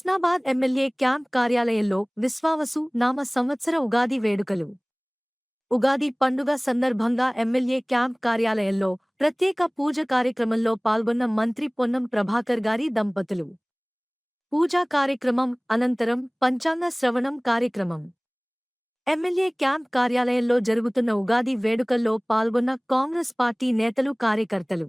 Husnabad MLA camp కార్యాలయంలో విశ్వావసు నామ సంవత్సర ఉగాది వేడుకలు. ఉగాది పండుగ సందర్భంగా ఎమ్మెల్యే క్యాంప్ కార్యాలయంలో ప్రత్యేక పూజ కార్యక్రమంలో పాల్గొన్న మంత్రి పొన్నం ప్రభాకర్ గారి దంపతులు. పూజా కార్యక్రమం అనంతరం పంచాంగ శ్రవణం కార్యక్రమం. ఎమ్మెల్యే క్యాంప్ కార్యాలయంలో జరుగుతున్న ఉగాది వేడుకల్లో పాల్గొన్న కాంగ్రెస్ పార్టీ నేతలు కార్యకర్తలు.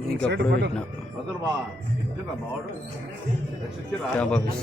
నీకు అప్పుడు పెట్టిన. క్యాంప్ ఆఫీస్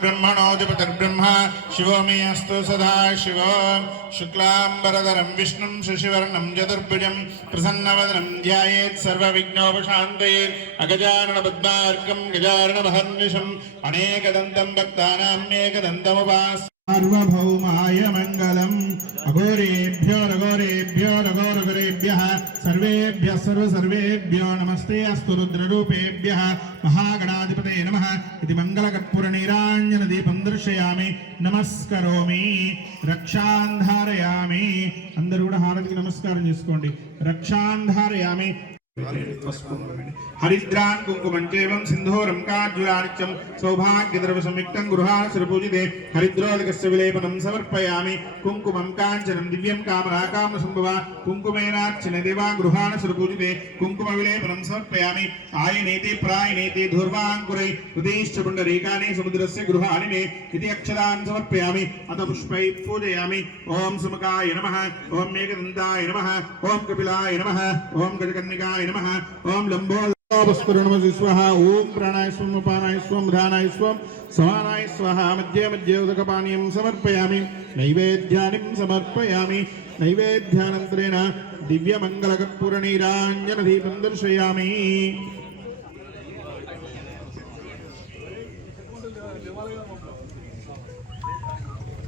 ब्रह्मणोऽधिपतिर्ब्रह्म शिवो मे अस्तु सदा शिव शुक्लाम्बरधरं विष्णुं शशिवर्णं चतुर्भुजं प्रसन्नवदनं ध्यायेत् सर्वविघ्नोपशान्तये अगजाननपद्मार्कं गजाननमहर्निशम् अनेकदन्तं भक्तानाम् एकदन्तमुपास् सार्वभौमाय मङ्गलम् अघोरेभ्यो रघोरेभ्यो रघोरघोरेभ्यः सर्वेभ्यः सर्वसर्वेभ्यो नमस्ते अस्तु रुद्ररूपेभ्यः महागणाधिपते नमः इति मङ्गलकर्पूरनीराञ्जनदीपं दर्शयामि నమస్కరోమి రక్షాంధారయామి అందరూ కూడా హారతికి నమస్కారం చేసుకోండి రక్షాంధారయామి హరిద్రాన్ కుంకుమం చేవం సింధూరం కాజ్జులానిత్యం సౌభాగ్యద్రవ సంయుక్తం గృహాసురపూజితే హరిద్రోదకస్య విలేపనం సమర్పయామి. కుంకుమం కాంచనం దివ్యం కామరా కామ సంభవ కుంకుమేనార్చన దేవా గృహానుసురపూజితే కుంకుమ విలేపనం సమర్పయామి. ఆయనేతి ప్రాయనేతి ధూర్వాంకురై హృదయశ్చ పుండరీకాని సముద్రస్య గృహాని మే ఇది అక్షరాన్ సమర్పయామి. అత పుష్పై పూజయామి. ఓం సుముఖాయ నమః. ఓం మేఘదంతాయ నమః ఓం నమః. ఓం గజకన్నికాయ నమః ఓం స్వహ. ఓం ప్రాణాయ స్వం అపానాయ స్వం ధ్యానాయ స్వం సమానాయ స్వహ. మధ్య మధ్య ఉదకపానీయం సమర్పయామి. నైవేద్యానిం సమర్పయామి. నైవేద్యానంతరేణ దివ్యమంగళకర్పూరనీరాంజనదీపం దర్శయామి.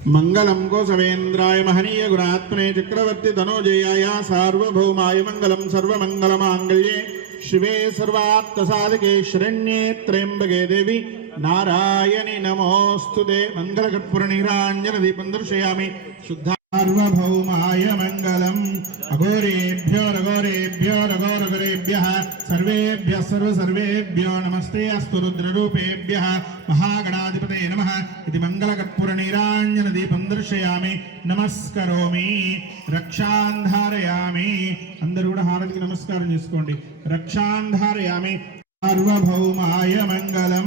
మంగళం కోసవేంద్రాయ మహనీయ గుణాత్మనే చక్రవర్తి తనోజయాయ సార్వభౌమాయ మంగళం సర్వమంగళమాంగళ్యే. శివే సర్వాత్మసాధకే శరణ్యే త్రయంబగే దేవి. నారాయణి నమోస్తుతే మంగళకర్పూర నీరాంజన దీపం దర్శయామి. శుద్ధ సార్వభౌమాయ మంగళం. అఘోరేభ్యో రఘోరేభ్యో రఘోరఘోరేభ్యः సర్వేభ్యः సర్వసర్వేభ్యో నమస్తే అస్తు రుద్రరూపేభ్యः మహాగణాధిపతే నమ ఇది మంగళకర్పూర నీరాంజన దీపం దర్శయామి. నమస్కరోమి. రక్షాంధారయామి. అందరూ కూడా హారతికి నమస్కారం చేసుకోండి. రక్షాంధారయామి. సార్వభౌమాయ మంగళం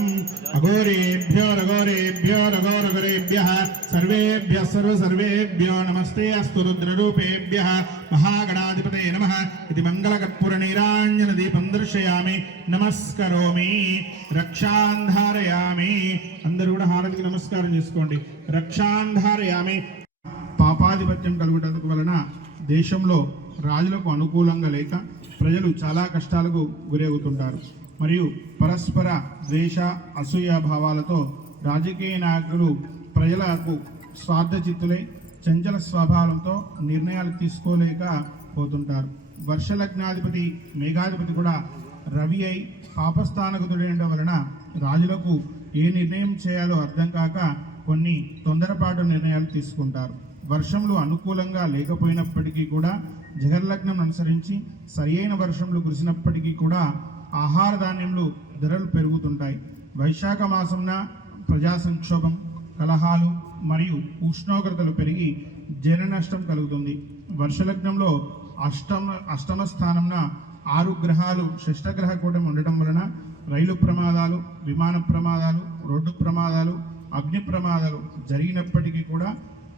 అఘోరేభ్యో రఘోరేభ్యో రఘోరఘోరేభ్యः సర్వేభ్యः సర్వసర్వేభ్యో నమస్తే అస్తు రుద్రరూపేభ్యः మహాగణాధిపతే నమః ఇది మంగళకర్పూరనీరాంజన దీపం దర్శయామి నమస్కరోమి రక్షాంధారయామి అందరూ కూడా హారతికి నమస్కారం చేసుకోండి। రక్షాంధారయామి పాపాధిపత్యం కలుగుటకు వలన దేశంలో రాజులకు అనుకూలంగా లేక ప్రజలు చాలా కష్టాలకు గురవుతుంటారు। మరియు పరస్పర ద్వేష అసూయ భావాలతో రాజకీయ నాయకులు ప్రజలకు స్వార్థచిత్తులై చంచల స్వభావంతో నిర్ణయాలు తీసుకోలేక పోతుంటారు. వర్షలగ్నాధిపతి మేఘాధిపతి కూడా రవి అయి పాపస్థానగతుడైన వలన రాజులకు ఏ నిర్ణయం చేయాలో అర్థం కాక కొన్ని తొందరపాటు నిర్ణయాలు తీసుకుంటారు. వర్షంలు అనుకూలంగా లేకపోయినప్పటికీ కూడా జగర్లగ్నం అనుసరించి సరియైన వర్షంలు కురిసినప్పటికీ కూడా ఆహార ధాన్యములు ధరలు పెరుగుతుంటాయి. వైశాఖ మాసంన ప్రజా సంక్షోభం కలహాలు మరియు ఉష్ణోగ్రతలు పెరిగి జన నష్టం కలుగుతుంది. వర్షలగ్నంలో అష్టమ అష్టమ స్థానంన ఆరు గ్రహాలు షష్టగ్రహ కూటమి ఉండటం వలన రైలు ప్రమాదాలు విమాన ప్రమాదాలు రోడ్డు ప్రమాదాలు అగ్ని ప్రమాదాలు జరిగినప్పటికీ కూడా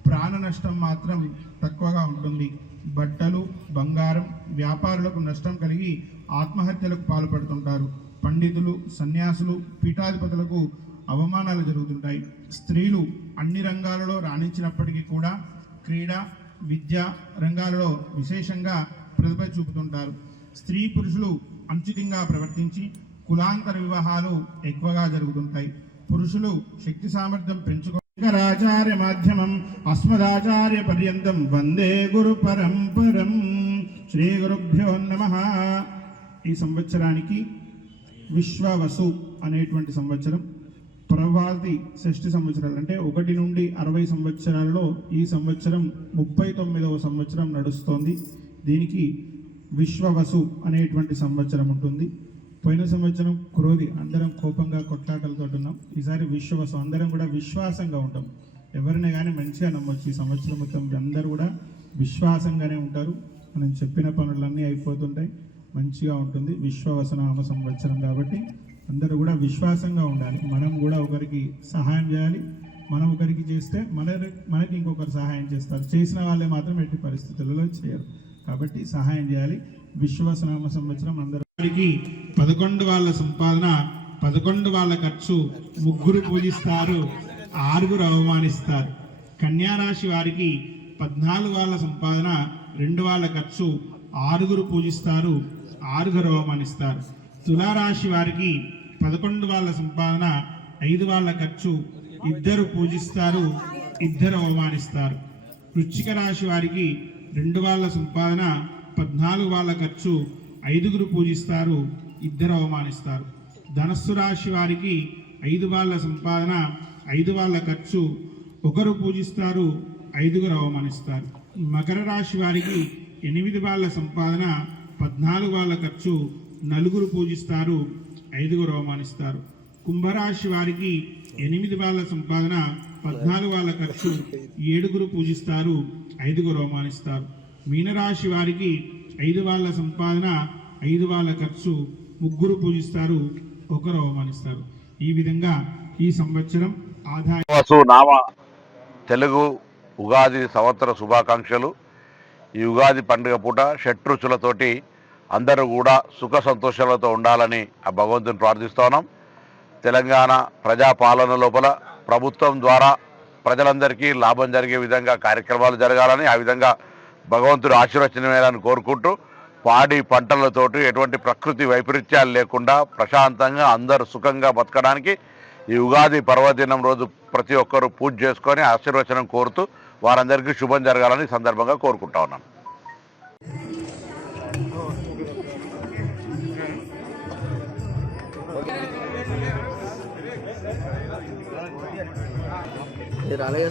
ప్రాణ నష్టం మాత్రం తక్కువగా ఉంటుంది. బట్టలు బంగారం వ్యాపారులకు నష్టం కలిగి ఆత్మహత్యలకు పాల్పడుతుంటారు. పండితులు సన్యాసులు పీఠాధిపతులకు అవమానాలు జరుగుతుంటాయి. స్త్రీలు అన్ని రంగాలలో రాణించినప్పటికీ కూడా క్రీడ విద్య రంగాలలో విశేషంగా ప్రతిభ చూపుతుంటారు. స్త్రీ పురుషులు అంచుతంగా ప్రవర్తించి కులాంతర వివాహాలు ఎక్కువగా జరుగుతుంటాయి. పురుషులు శక్తి సామర్థ్యం పెంచుకో శంకరాచార్య మాధ్యమం అస్మదాచార్య పర్యంతం వందే గురు పరంపరం. శ్రీ గురుభ్యో నమ. ఈ సంవత్సరానికి విశ్వవసు అనేటువంటి సంవత్సరం. ప్రవాది షష్ఠి సంవత్సరాలు అంటే ఒకటి నుండి అరవై సంవత్సరాలలో ఈ సంవత్సరం ముప్పై తొమ్మిదవ సంవత్సరం నడుస్తోంది. దీనికి విశ్వవసు అనేటువంటి సంవత్సరం ఉంటుంది. పోయిన సంవత్సరం క్రోధి అందరం కోపంగా కొట్లాటలతో ఉన్నాం ఈసారి విశ్వాసం అందరం కూడా విశ్వాసంగా ఉంటాం. ఎవరిని కానీ మంచిగా నమ్మొచ్చు. ఈ సంవత్సరం మొత్తం అందరూ కూడా విశ్వాసంగానే ఉంటారు. మనం చెప్పిన పనులన్నీ అయిపోతుంటాయి. మంచిగా ఉంటుంది. విశ్వవసనామ సంవత్సరం కాబట్టి అందరూ కూడా విశ్వాసంగా ఉండాలి. మనం కూడా ఒకరికి సహాయం చేయాలి. మనం ఒకరికి చేస్తే మన మనకి ఇంకొకరు సహాయం చేస్తారు. చేసిన వాళ్ళే మాత్రం ఎట్టి పరిస్థితులలో చేయరు. కాబట్టి సహాయం చేయాలి. విశ్వసనామ సంవత్సరం అందరికీ పదకొండు వాళ్ళ సంపాదన పదకొండు వాళ్ళ ఖర్చు ముగ్గురు పూజిస్తారు ఆరుగురు అవమానిస్తారు. కన్యా రాశి వారికి పద్నాలుగు వాళ్ళ సంపాదన రెండు వాళ్ళ ఖర్చు ఆరుగురు పూజిస్తారు ఆరుగురు అవమానిస్తారు. తులారాశి వారికి పదకొండు వాళ్ళ సంపాదన ఐదు వాళ్ళ ఖర్చు ఇద్దరు పూజిస్తారు ఇద్దరు అవమానిస్తారు. వృచ్చిక రాశి వారికి రెండు వాళ్ళ సంపాదన పద్నాలుగు వాళ్ళ ఖర్చు ఐదుగురు పూజిస్తారు ఇద్దరు అవమానిస్తారు. ధనస్సు రాశి వారికి ఐదు వాళ్ళ సంపాదన ఐదు వాళ్ళ ఖర్చు ఒకరు పూజిస్తారు ఐదుగురు అవమానిస్తారు. మకర రాశి వారికి ఎనిమిది వాళ్ళ సంపాదన పద్నాలుగు వాళ్ళ ఖర్చు నలుగురు పూజిస్తారు ఐదుగురు అవమానిస్తారు. కుంభరాశి వారికి ఎనిమిది వాళ్ళ సంపాదన పద్నాలుగు వాళ్ళ ఖర్చు ఏడుగురు పూజిస్తారు ఐదుగురు అవమానిస్తారు. మీనరాశి వారికి ఐదు వాళ్ళ సంపాదన ఐదు వాళ్ళ ఖర్చు ముగ్గురు పూజిస్తారు ఒకరు అవమానిస్తారు. ఈ విధంగా ఈ సంవత్సరం ఆదాయ నామ తెలుగు ఉగాది సంవత్సర శుభాకాంక్షలు. ఈ ఉగాది పండుగ పూట షట్రుచులతోటి అందరూ కూడా సుఖ సంతోషాలతో ఉండాలని ఆ భగవంతుని ప్రార్థిస్తున్నాం తెలంగాణ ప్రజాపాలన లోపల ప్రభుత్వం ద్వారా ప్రజలందరికీ లాభం జరిగే విధంగా కార్యక్రమాలు జరగాలని ఆ విధంగా భగవంతుడు ఆశీర్వచనమేయాలని కోరుకుంటూ పాడి పంటలతోటి ఎటువంటి ప్రకృతి వైపరీత్యాలు లేకుండా ప్రశాంతంగా అందరూ సుఖంగా బతకడానికి ఈ ఉగాది పర్వదినం రోజు ప్రతి ఒక్కరూ పూజ చేసుకొని ఆశీర్వచనం కోరుతూ వారందరికీ శుభం జరగాలని సందర్భంగా కోరుకుంటా ఉన్నాను రాలేదు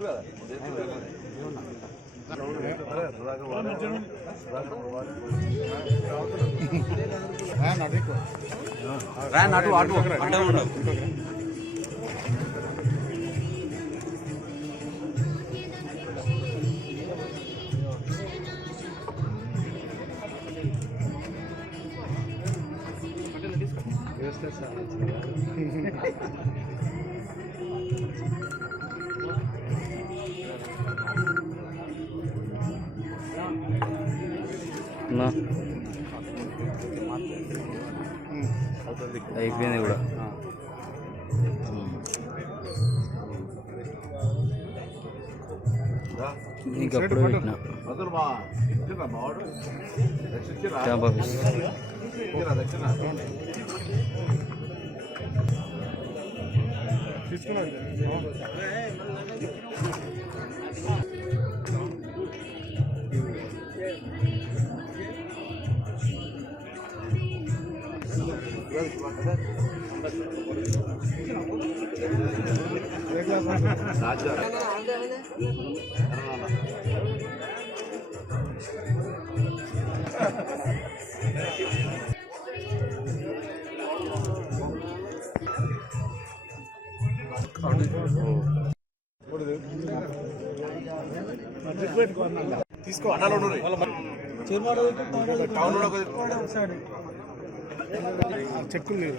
చెప్తారు కదా అటు అటు అడ్డ ఉండవు Gracias. నీకు అప్పుడు పెట్టిన. క్యాంప్ ఆఫీస్ తీసుకో అన్నలో చెరుమాడ టౌన్ చెక్కులు లేదు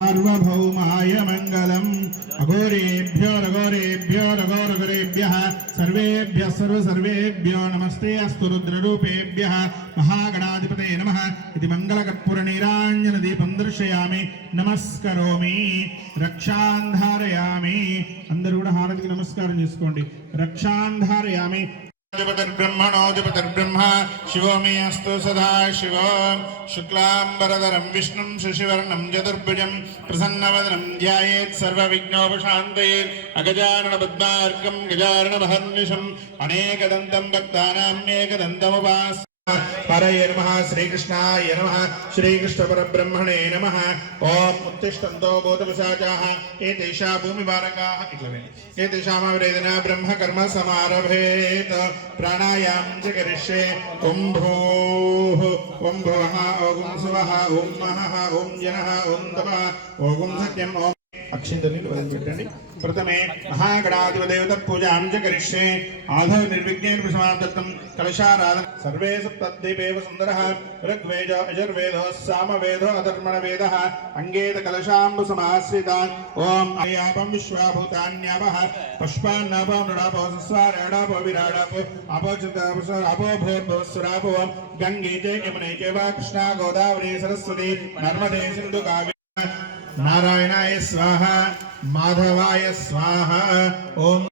సార్వభౌమాయ మంగళం అఘోరేభ్యో రఘోరేభ్యో రఘోరఘోరేభ్య సర్వేభ్య సర్వ నమస్తే అస్తు రుద్రరూపేభ్య మహాగణాధిపతే నమ ఇది మంగళకర్పూర నీరాంజన దీపం దర్శయామి నమస్కరోమి రక్షాంధారయామి అందరూ కూడా హారతికి నమస్కారం చేసుకోండి। రక్షాంధారయామి బ్రహ్మణోధిపతిర్బ్రహ్మ శివో మే అస్తు సదా శివ శుక్లాంబరధరం విష్ణుం శశివర్ణం చతుర్భుజం ప్రసన్నవదనం ధ్యాయేత్ సర్వవిఘ్నోపశాంతయే అగజానన పద్మార్కం గజానన మహర్నిశం అనేకదంతం భక్తానాం ఏకదంతముపాస్ పరయ నమ శ్రీకృష్ణాయ నమ శ్రీకృష్ణ పరబ్రహ్మణే నమ. ఓం ఉత్తిష్టంతో బోధపిశాచాః ఏతేషా భూమివారకాः ఇట్లా విని. ఏతేషామవేదన బ్రహ్మ కర్మ సమారభేత్. ప్రాణాయామం చ కరిష్యే. ఓం భూః. ఓం భువః. ఓం సువః ఓం మహః ఓం జనః. ఓం తపః. ఓం సత్యం. ఓం అక్షింతలు వదిలిపెట్టండి. ప్రథమే మహాగణాధిపదేవత పూజాం చ కరిష్యే ఆధవ నిర్విఘ్నేన ప్రసమాదత్తం కలశారాధన. సర్వే సప్తద్వీపేవ సుందర. ఋగ్వేద యజుర్వేదో సామవేదో అధర్మణ వేద అంగేత కలశాంబు సమాశ్రితాన్. ఓం అయాపం విశ్వాభూతాన్యాపః. పుష్పాన్నాపో మృడాపో సస్వారాడాపో విరాడాపో. అపోచిత అపోభూర్భవస్సురాపవ గంగే చ యమునే చైవ కృష్ణా గోదావరి సరస్వతి. నర్మదే సింధు కావ్య నారాయణాయ స్వాహ మాధవాయ స్వాహ ఓం